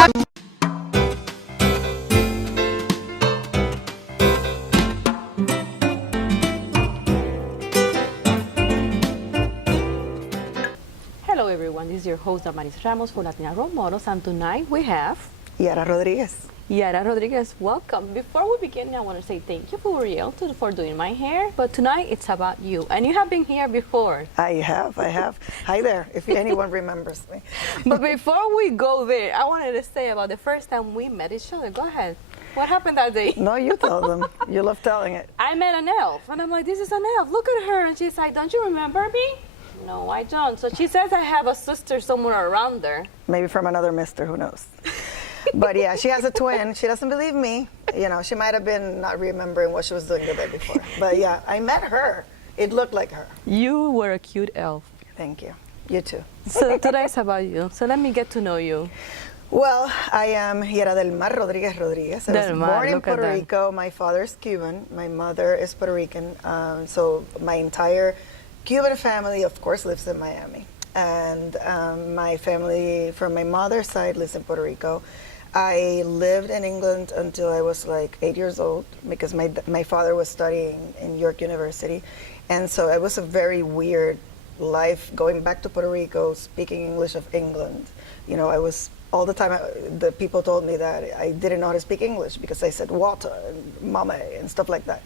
Hello everyone, this is your host Damaris Ramos for Latina Role Models, and tonight we have Iara Rodriguez. Iara Rodriguez. Welcome. Before we begin, I want to say thank you for Uriel for doing my hair, but tonight it's about you, and you have been here before. I have. Hi there, if anyone remembers me. But before we go there, I wanted to say about the first time we met each other. Go ahead. What happened that day? No, you tell them. You love telling it. I met an elf, and I'm like, this is an elf. Look at her. And she's like, don't you remember me? No, I don't. So she says I have a sister somewhere around there. Maybe from another mister, who knows. But yeah, she has a twin. She doesn't believe me. You know, she might have been not remembering what she was doing the day before. But yeah, I met her. It looked like her. You were a cute elf. Thank you. You too. So today's about you. So let me get to know you. Well, I am Iara del Mar Rodriguez Rodriguez. I was born in Puerto Rico. My father is Cuban. My mother is Puerto Rican. So my entire Cuban family, of course, lives in Miami. And my family from my mother's side lives in Puerto Rico. I lived in England until I was like 8 years old because my father was studying in York University. And so it was a very weird life going back to Puerto Rico, speaking English of England. You know, I was all the time, the people told me that I didn't know how to speak English because I said water and mama and stuff like that.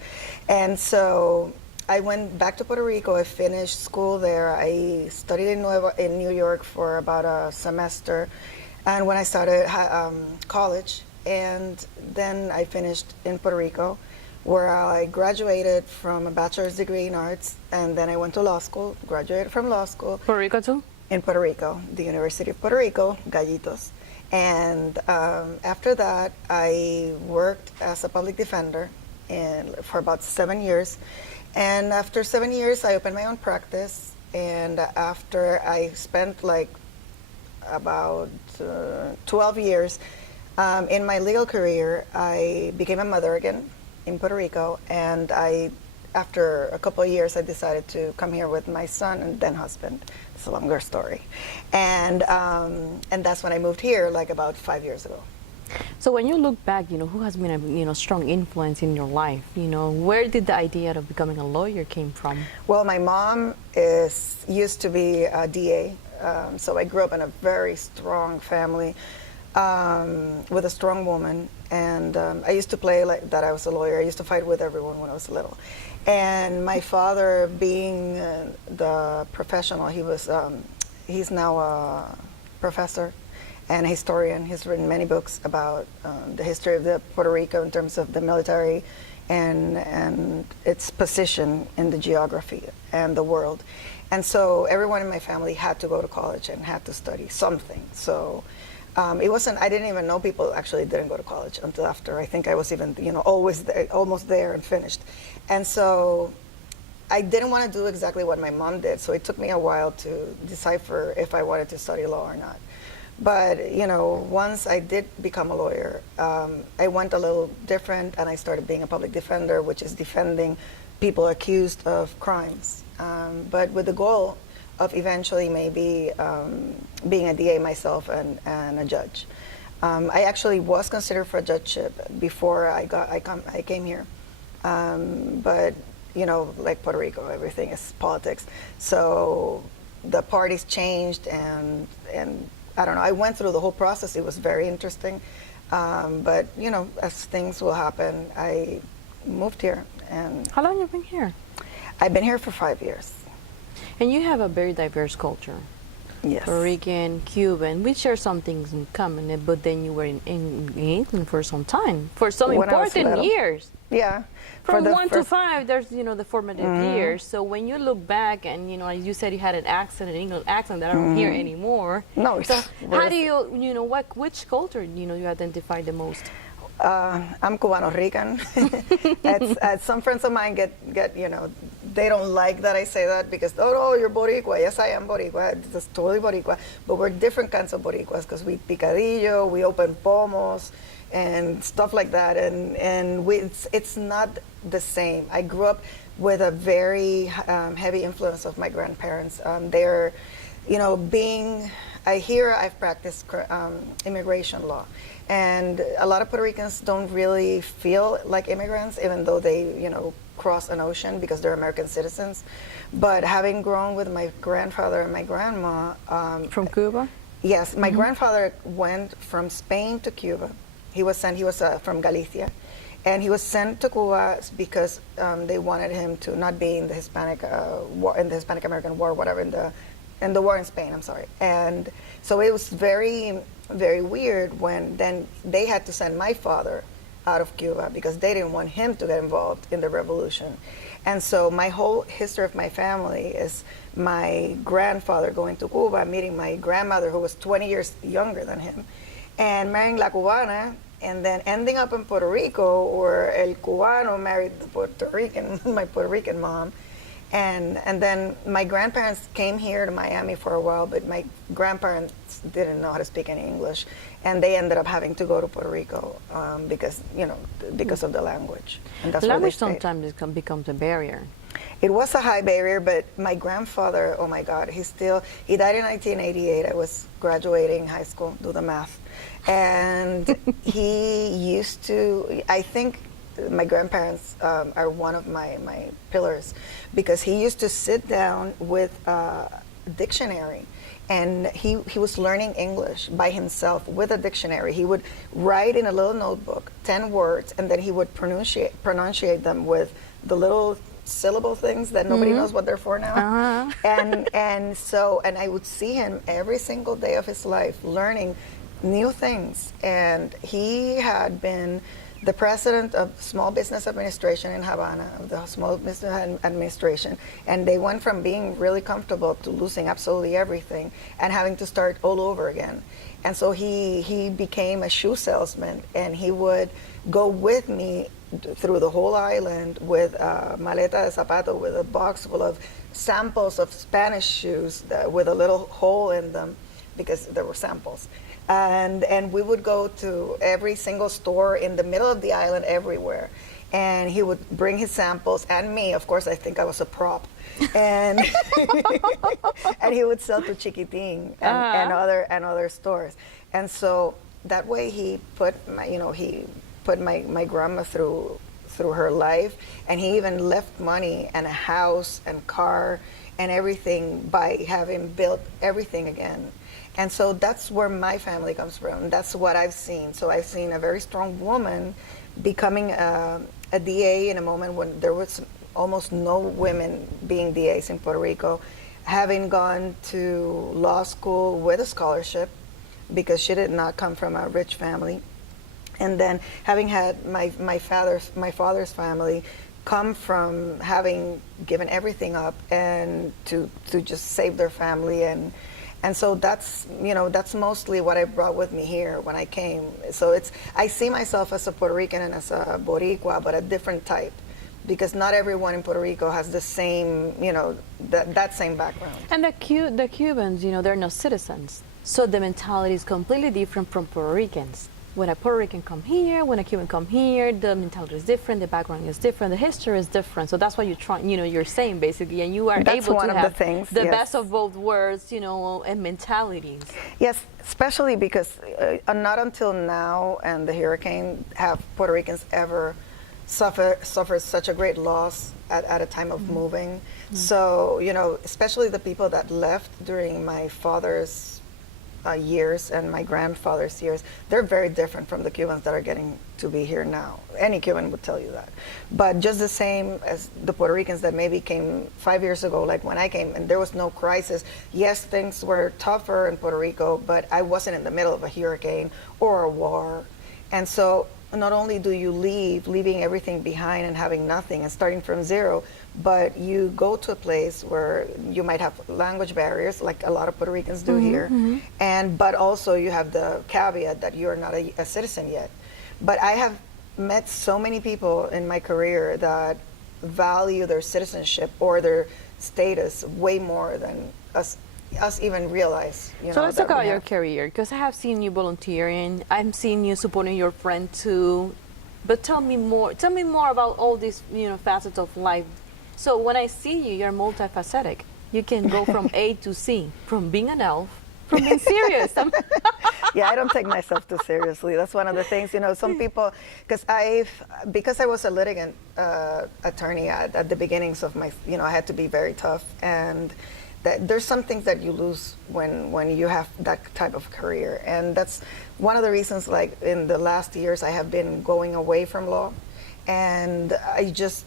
And so I went back to Puerto Rico. I finished school there. I studied in New York for about a semester. And when I started college, and then I finished in Puerto Rico, where I graduated from a bachelor's degree in arts, and then I went to law school, graduated from law school. Puerto Rico too? In Puerto Rico, the University of Puerto Rico, Gallitos. And after that, I worked as a public defender for about 7 years. And after 7 years, I opened my own practice. And after I spent like about 12 years in my legal career, I became a mother again in Puerto Rico. And after a couple of years, I decided to come here with my son and then husband. It's a longer story. And that's when I moved here, like about 5 years ago. So when you look back, you know, who has been a strong influence in your life? You know, where did the idea of becoming a lawyer came from? Well, my mom used to be a DA, so I grew up in a very strong family with a strong woman, and I used to play like that I was a lawyer. I used to fight with everyone when I was little. And my father, being the professional, he's now a professor and a historian. He's written many books about the history of Puerto Rico in terms of the military and its position in the geography and the world. And so everyone in my family had to go to college and had to study something. So it wasn't, I didn't even know people actually didn't go to college until after. I think I was even, always there, almost there and finished. And so I didn't want to do exactly what my mom did. So it took me a while to decipher if I wanted to study law or not. But, once I did become a lawyer, I went a little different, and I started being a public defender, which is defending people accused of crimes, but with the goal of eventually maybe being a DA myself and a judge. I actually was considered for a judgeship before I came here, but like Puerto Rico, everything is politics. So the parties changed, and I don't know. I went through the whole process. It was very interesting, but as things will happen, I moved here. And how long have you been here? I've been here for 5 years. And you have a very diverse culture. Yes. Puerto Rican, Cuban. We share some things in common, but then you were in England for some time, for some important years. Yeah. From 1 to 5, there's the formative years. So when you look back, and as you said, you had an accent, an English accent that I don't hear anymore. No. So how do you which culture you identify the most? I'm Cubano Rican. Some friends of mine get they don't like that I say that because, oh no, you're Boricua. Yes, I am Boricua. It's totally Boricua. But we're different kinds of Boricuas because we picadillo, we open pomos, and stuff like that. And it's not the same. I grew up with a very heavy influence of my grandparents. They're, being I've practiced immigration law, and a lot of Puerto Ricans don't really feel like immigrants, even though they, cross an ocean because they're American citizens. But having grown with my grandfather and my grandma, From Cuba? yes, my grandfather went from Spain to Cuba. He was from Galicia, and he was sent to Cuba because they wanted him to not be in the Hispanic war, in the Hispanic American War, whatever, in the war in Spain. I'm sorry. And so it was very, very weird when then they had to send my father out of Cuba because they didn't want him to get involved in the revolution. And so my whole history of my family is my grandfather going to Cuba, meeting my grandmother who was 20 years younger than him, and marrying La Cubana, and then ending up in Puerto Rico, where El Cubano married the Puerto Rican, my Puerto Rican mom. And then my grandparents came here to Miami for a while, but my grandparents didn't know how to speak any English, and they ended up having to go to Puerto Rico because of the language. And that's where they Language stayed. sometimes becomes a barrier. It was a high barrier, but my grandfather, oh my God, he died in 1988. I was graduating high school, do the math. And he used to, I think my grandparents are one of my pillars, because he used to sit down with a dictionary, and he was learning English by himself with a dictionary. He would write in a little notebook 10 words, and then he would pronunciate them with the little syllable things that nobody knows what they're for now. And I would see him every single day of his life learning new things. And he had been the president of Small Business Administration in Havana, of the Small Business Administration, and they went from being really comfortable to losing absolutely everything and having to start all over again. And so he became a shoe salesman, and he would go with me through the whole island with a maleta de zapato, with a box full of samples of Spanish shoes with a little hole in them, because there were samples. And we would go to every single store in the middle of the island, everywhere. And he would bring his samples, and me, of course, I think I was a prop. And and he would sell to Chiquitín and other stores. And so that way he put my grandma through her life, and he even left money and a house and car and everything by having built everything again. And so that's where my family comes from. That's what I've seen. So I've seen a very strong woman becoming a DA in a moment when there was almost no women being DAs in Puerto Rico, having gone to law school with a scholarship because she did not come from a rich family, and then having had my father's family come from having given everything up and to just save their family. And so that's mostly what I brought with me here when I came. So I see myself as a Puerto Rican and as a Boricua, but a different type, because not everyone in Puerto Rico has the same, that same background. And the Cubans, they're not citizens. So the mentality is completely different from Puerto Ricans. When a Puerto Rican come here, when a Cuban come here, the mentality is different, the background is different, the history is different. So that's what you're saying basically, and you are That's able one to of have the things, the yes. best of both worlds, and mentalities. Yes, especially because not until now and the hurricane have Puerto Ricans ever suffered such a great loss at a time of moving. So, especially the people that left during my father's years and my grandfather's years, they're very different from the Cubans that are getting to be here now. Any Cuban would tell you that. But just the same as the Puerto Ricans that maybe came 5 years ago, like when I came, and there was no crisis. Yes, things were tougher in Puerto Rico, but I wasn't in the middle of a hurricane or a war. And so not only do you leaving everything behind and having nothing and starting from zero, but you go to a place where you might have language barriers, like a lot of Puerto Ricans do here, but also you have the caveat that you're not a citizen yet. But I have met so many people in my career that value their citizenship or their status way more than us even realize. So let's talk about your career, because I have seen you volunteering. I've seen you supporting your friend too. But tell me more about all these facets of life. So when I see you, you're multifaceted. You can go from A to C, from being an elf from being serious. Yeah, I don't take myself too seriously. That's one of the things, some people, because I was a litigant attorney at the beginnings of my, I had to be very tough, and there's some things that you lose when you have that type of career, and that's one of the reasons, like in the last years, I have been going away from law. And I just,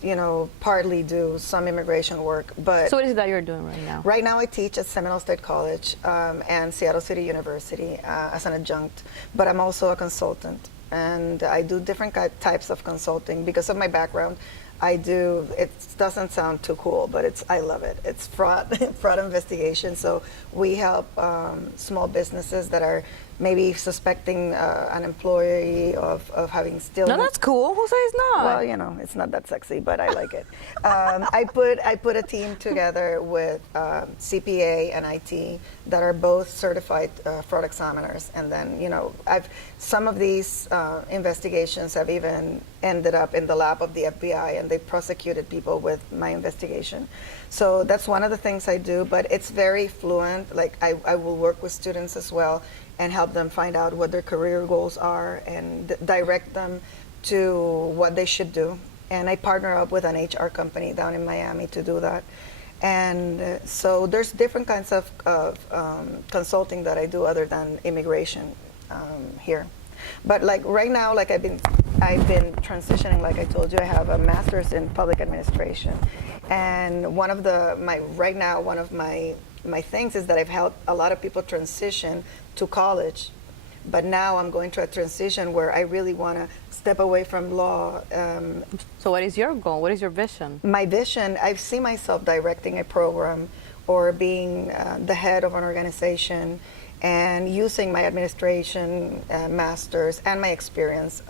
partly do some immigration work. But so what is it that you're doing right now? Right now I teach at Seminole State College and Seattle City University as an adjunct, but I'm also a consultant. And I do different types of consulting because of my background. It doesn't sound too cool, but I love it. It's fraud investigation. So we help small businesses that are maybe suspecting an employee of having stolen. No, that's cool. Who says not? Well, it's not that sexy, but I like it. I put a team together with CPA and IT that are both certified fraud examiners, and then some of these investigations have even ended up in the lab of the FBI, and they prosecuted people with my investigation. So that's one of the things I do, but it's very fluent. Like I will work with students as well and help them find out what their career goals are and direct them to what they should do. And I partner up with an HR company down in Miami to do that. And so there's different kinds of consulting that I do other than immigration here. But like right now, like I've been transitioning. Like I told you, I have a master's in public administration, and one of my things is that I've helped a lot of people transition to college, but now I'm going through a transition where I really want to step away from law. So what is your goal? What is your vision? My vision, I see myself directing a program or being the head of an organization and using my administration master's and my experience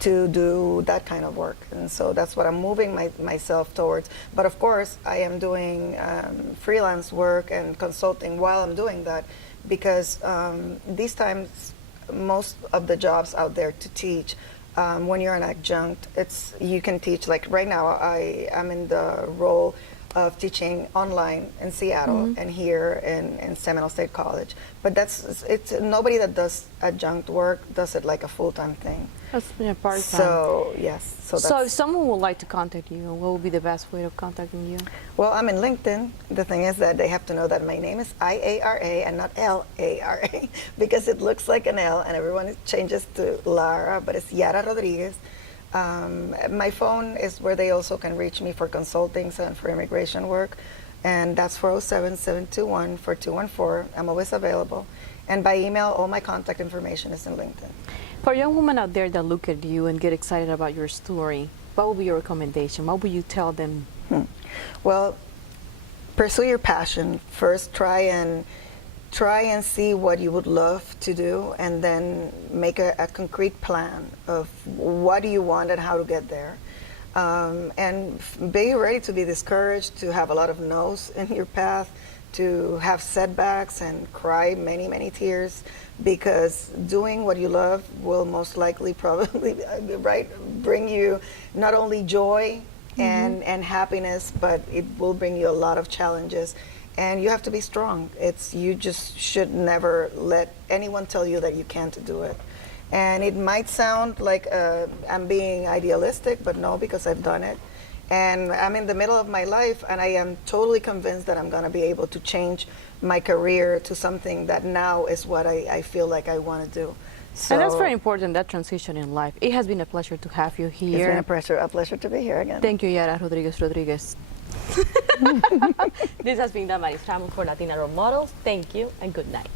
to do that kind of work. And so that's what I'm moving myself towards. But of course, I am doing freelance work and consulting while I'm doing that, because these times, most of the jobs out there to teach, when you're an adjunct, you can teach. Like right now, I am in the role of teaching online in Seattle and here in Seminole State College. But it's nobody that does adjunct work does it like a full-time thing. That's part-time. So yes. So if someone would like to contact you, what would be the best way of contacting you? Well, I'm in LinkedIn. The thing is that they have to know that my name is Iara and not Lara, because it looks like an L and everyone changes to Lara, but it's Iara Rodriguez. My phone is where they also can reach me for consultings and for immigration work, and that's 407-721-4214. I'm always available. And by email, all my contact information is in LinkedIn. For young women out there that look at you and get excited about your story, what would be your recommendation? What would you tell them? Well, pursue your passion. First, try and see what you would love to do, and then make a concrete plan of what do you want and how to get there. And be ready to be discouraged, to have a lot of no's in your path, to have setbacks and cry many, many tears, because doing what you love will most likely probably bring you not only joy and happiness, but it will bring you a lot of challenges. And you have to be strong. You just should never let anyone tell you that you can't do it. And it might sound like I'm being idealistic, but no, because I've done it. And I'm in the middle of my life, and I am totally convinced that I'm going to be able to change my career to something that now is what I feel like I want to do. So, and that's very important, that transition in life. It has been a pleasure to have you here. It's been a pleasure to be here again. Thank you, Iara Rodriguez. This has been Damaris Ramos for Latina Role Models. Thank you and good night.